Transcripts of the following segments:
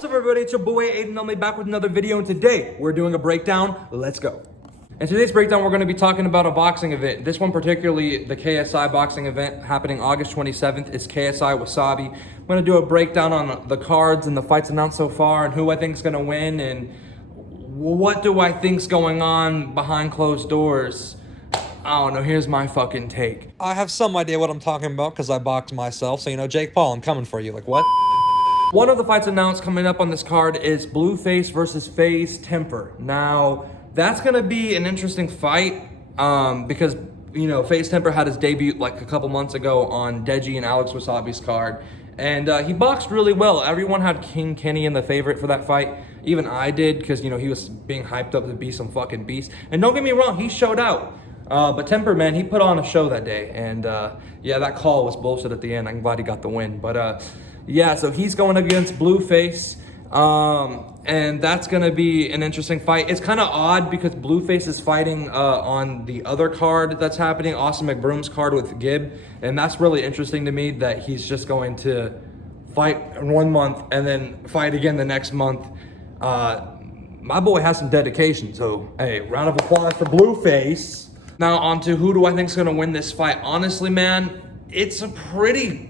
What's up, everybody? It's your boy Aiden Only back with another video, and today we're doing a breakdown. Let's go. In today's breakdown, we're going to be talking about a boxing event. This one particularly, the KSI boxing event happening August 27th. It's KSI Wassabi. I'm going to do a breakdown on the cards and the fights announced so far and who I think is going to win and what do I think's going on behind closed doors. I don't know, here's my fucking take. I have some idea what I'm talking about because I boxed myself. So, you know, Jake Paul, I'm coming for you. Like, what? One of the fights announced coming up on this card is Blueface versus FaZe Temper. Now, that's going to be an interesting fight because, you know, FaZe Temper had his debut like a couple months ago on Deji and Alex Wassabi's card. And he boxed really well. Everyone had King Kenny in the favorite for that fight. Even I did because, you know, he was being hyped up to be some fucking beast. And don't get me wrong, he showed out. But Temper, man, he put on a show that day. And yeah, that call was bullshit at the end. I'm glad he got the win. But yeah, so he's going against Blueface. And that's going to be an interesting fight. It's kind of odd because Blueface is fighting on the other card that's happening, Austin McBroom's card with Gibb. And that's really interesting to me that he's just going to fight in 1 month and then fight again the next month. My boy has some dedication. So, hey, round of applause for Blueface. Now on to who do I think is going to win this fight. Honestly, man, it's a pretty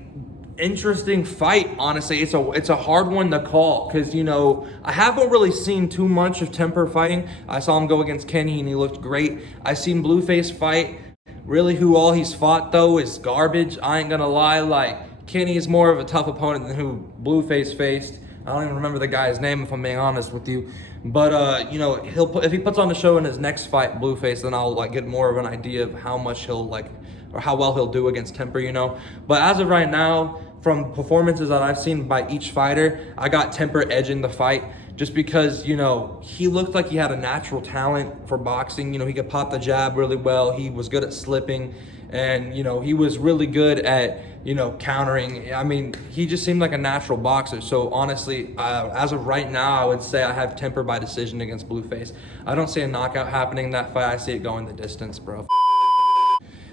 interesting fight. Honestly, it's a hard one to call because, you know, I haven't really seen too much of Temper fighting. I saw him go against Kenny and he looked great. I seen Blueface fight. Really, who all he's fought though is garbage. I ain't gonna lie. Like, Kenny is more of a tough opponent than who Blueface faced. I don't even remember the guy's name if I'm being honest with you. But you know, if he puts on the show in his next fight, Blueface, then I'll like get more of an idea of how much he'll like, or how well he'll do against Temper, you know. But as of right now, from performances that I've seen by each fighter, I got Temper edging the fight just because, you know, he looked like he had a natural talent for boxing. You know, he could pop the jab really well. He was good at slipping and, you know, he was really good at, you know, countering. I mean, he just seemed like a natural boxer. So honestly, as of right now, I would say I have Temper by decision against Blueface. I don't see a knockout happening in that fight. I see it going the distance, bro.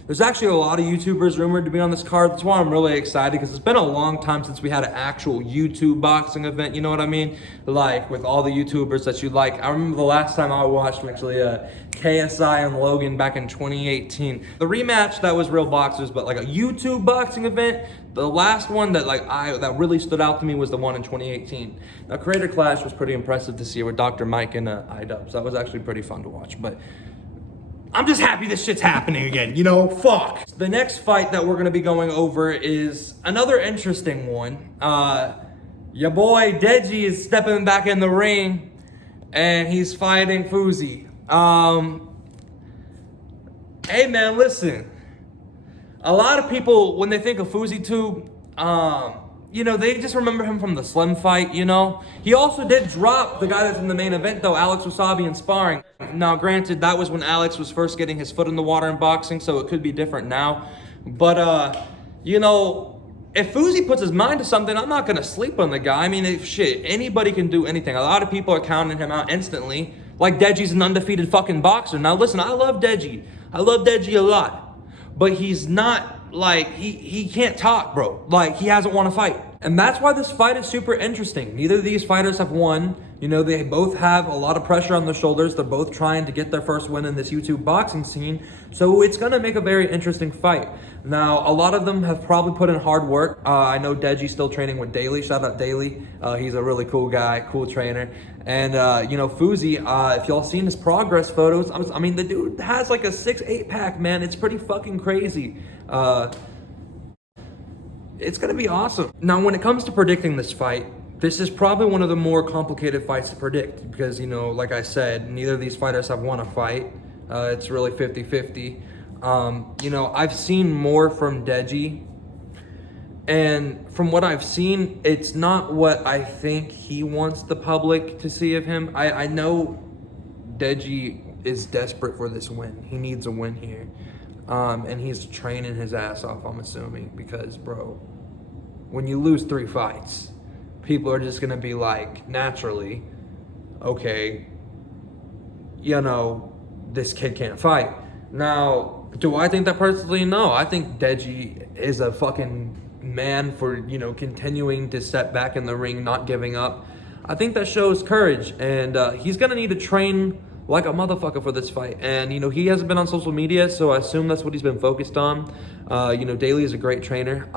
There's actually a lot of YouTubers rumored to be on this card. That's why I'm really excited because it's been a long time since we had an actual YouTube boxing event. You know what I mean? Like with all the YouTubers that you like. I remember the last time I watched actually KSI and Logan back in 2018. The rematch, that was real boxers, but like a YouTube boxing event, the last one that that really stood out to me was the one in 2018. Now Creator Clash was pretty impressive to see with Dr. Mike and iDubbbz. That was actually pretty fun to watch, but I'm just happy this shit's happening again, you know, fuck. The next fight that we're gonna be going over is another interesting one. Your boy Deji is stepping back in the ring and he's fighting Fuzi. Hey man, listen. A lot of people, when they think of Fuzi too, you know, they just remember him from the Slim fight, you know? He also did drop the guy that's in the main event though, Alex Wassabi in sparring. Now, granted, that was when Alex was first getting his foot in the water in boxing, so it could be different now. But, you know, if Fuzi puts his mind to something, I'm not going to sleep on the guy. I mean, anybody can do anything. A lot of people are counting him out instantly. Like, Deji's an undefeated fucking boxer. Now, listen, I love Deji. I love Deji a lot. But he's not, like, he can't talk, bro. Like, he hasn't won a fight. And that's why this fight is super interesting. Neither of these fighters have won. You know, they both have a lot of pressure on their shoulders. They're both trying to get their first win in this YouTube boxing scene. So it's going to make a very interesting fight. Now, a lot of them have probably put in hard work. I know Deji's still training with Daly. Shout out Daly. He's a really cool guy, cool trainer. And, you know, Fuzi, if y'all seen his progress photos, I mean, the dude has like a 6'8" pack, man. It's pretty fucking crazy. It's going to be awesome. Now, when it comes to predicting this fight, this is probably one of the more complicated fights to predict because, you know, like I said, neither of these fighters have won a fight. It's really 50-50. You know, I've seen more from Deji, and from what I've seen, it's not what I think he wants the public to see of him. I know Deji is desperate for this win. He needs a win here. And he's training his ass off, I'm assuming, because, bro, when you lose 3 fights, people are just gonna be like, naturally, okay, you know, this kid can't fight. Now, do I think that personally? No, I think Deji is a fucking man for, you know, continuing to step back in the ring, not giving up. I think that shows courage, and he's gonna need to train like a motherfucker for this fight. And you know, he hasn't been on social media, so I assume that's what he's been focused on. You know, Daly is a great trainer,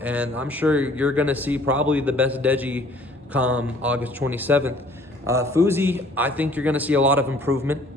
and I'm sure you're gonna see probably the best Deji come August 27th. Fuzi, I think you're gonna see a lot of improvement.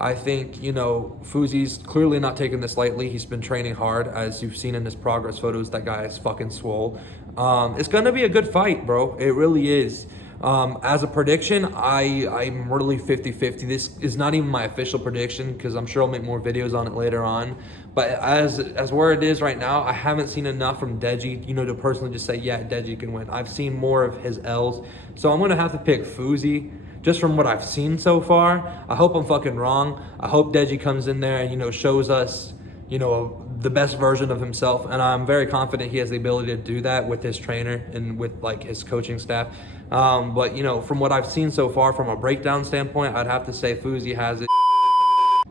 I think, you know, Fuzi's clearly not taking this lightly. He's been training hard, as you've seen in his progress photos. That guy is fucking swole. It's gonna be a good fight, bro. It really is. As a prediction, I'm really 50-50. This is not even my official prediction because I'm sure I'll make more videos on it later on. But as where it is right now, I haven't seen enough from Deji, you know, to personally just say, yeah, Deji can win. I've seen more of his L's. So I'm gonna have to pick Fuzi just from what I've seen so far. I hope I'm fucking wrong. I hope Deji comes in there and, you know, shows us, you know, the best version of himself. And I'm very confident he has the ability to do that with his trainer and with like his coaching staff. But, you know, from what I've seen so far from a breakdown standpoint, I'd have to say Fuzi has it.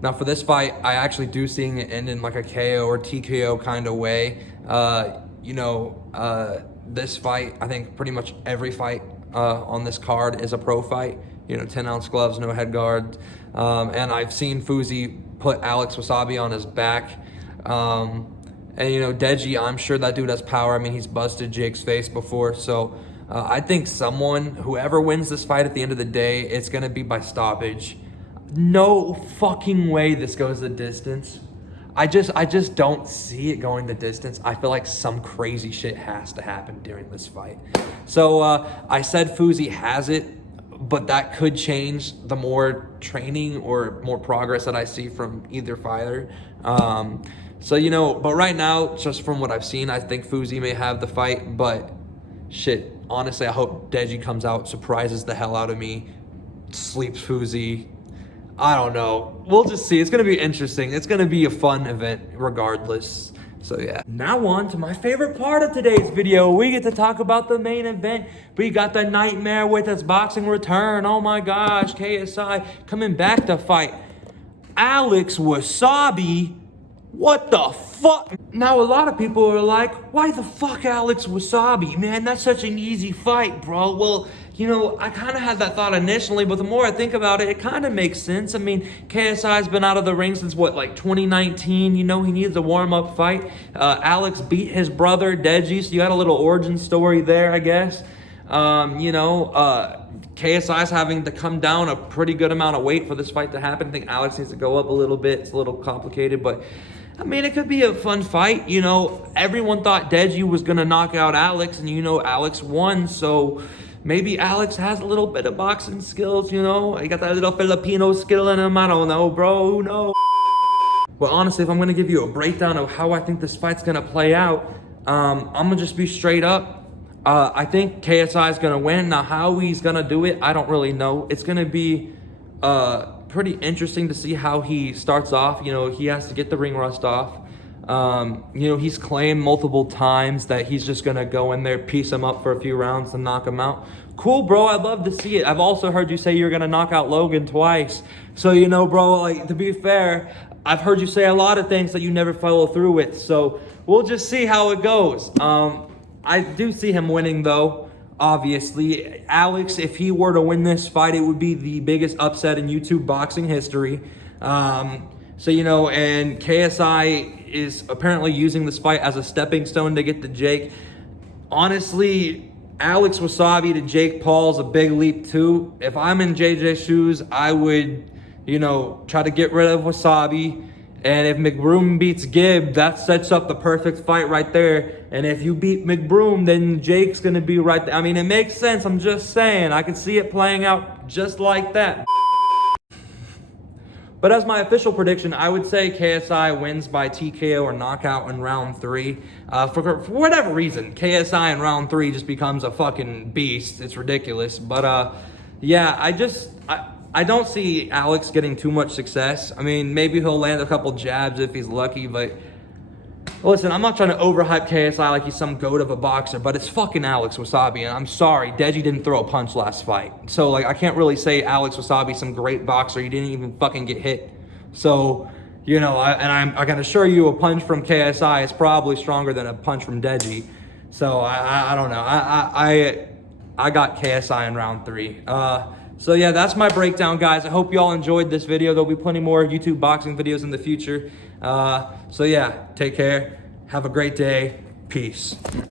Now for this fight, I actually do seeing it end in like a KO or TKO kind of way. You know, this fight, I think pretty much every fight on this card is a pro fight. You know, 10-ounce gloves, no head guard. And I've seen Fuzi put Alex Wassabi on his back. And, you know, Deji, I'm sure that dude has power. I mean, he's busted Jake's face before. So I think whoever wins this fight at the end of the day, it's going to be by stoppage. No fucking way this goes the distance. I just don't see it going the distance. I feel like some crazy shit has to happen during this fight. So I said Fuzi has it, but that could change the more training or more progress that I see from either fighter. So, you know, but right now, just from what I've seen, I think Fuzi may have the fight, but shit, honestly, I hope Deji comes out, surprises the hell out of me, sleeps Fuzi. I don't know. We'll just see. It's going to be interesting. It's going to be a fun event regardless. So yeah. Now on to my favorite part of today's video. We get to talk about the main event. We got the nightmare with his boxing return. Oh my gosh. KSI coming back to fight Alex Wassabi. What the fuck? Now a lot of people are like, why the fuck Alex Wassabi? Man, that's such an easy fight, bro. Well, you know, I kind of had that thought initially, but the more I think about it, it kind of makes sense. I mean, KSI's been out of the ring since what, like 2019? You know, he needs a warm-up fight. Alex beat his brother, Deji, so you got a little origin story there, I guess. You know, KSI's having to come down a pretty good amount of weight for this fight to happen. I think Alex needs to go up a little bit. It's a little complicated, but I mean, it could be a fun fight. You know, everyone thought Deji was going to knock out Alex, and you know, Alex won, so maybe Alex has a little bit of boxing skills, you know? He got that little Filipino skill in him. I don't know, bro. Who knows? Well, honestly, if I'm going to give you a breakdown of how I think this fight's going to play out, I'm going to just be straight up. I think KSI is going to win. Now, how he's going to do it, I don't really know. It's going to be pretty interesting to see how he starts off. You know, he has to get the ring rust off. You know, he's claimed multiple times that he's just gonna go in there, piece him up for a few rounds and knock him out. Cool, bro, I'd love to see it. I've also heard you say you're gonna knock out Logan twice. So, you know, bro, like, to be fair, I've heard you say a lot of things that you never follow through with. So we'll just see how it goes. I do see him winning though. Obviously, Alex, if he were to win this fight, it would be the biggest upset in YouTube boxing history. So, you know, and KSI is apparently using this fight as a stepping stone to get to Jake. Honestly, Alex Wassabi to Jake Paul is a big leap too. If I'm in JJ's shoes, I would, you know, try to get rid of Wassabi. And if McBroom beats Gibb, that sets up the perfect fight right there. And if you beat McBroom, then Jake's going to be right there. I mean, it makes sense. I'm just saying. I can see it playing out just like that. But as my official prediction, I would say KSI wins by TKO or knockout in round 3. For whatever reason, KSI in round 3 just becomes a fucking beast. It's ridiculous. But yeah, I don't see Alex getting too much success. I mean, maybe he'll land a couple jabs if he's lucky, but listen, I'm not trying to overhype KSI like he's some goat of a boxer, but it's fucking Alex Wassabi, and I'm sorry, Deji didn't throw a punch last fight. So, like, I can't really say Alex Wassabi's some great boxer. He didn't even fucking get hit. So, you know, I can assure you a punch from KSI is probably stronger than a punch from Deji. So, I don't know. I got KSI in round 3. So yeah, that's my breakdown, guys. I hope y'all enjoyed this video. There'll be plenty more YouTube boxing videos in the future. So yeah, take care. Have a great day. Peace.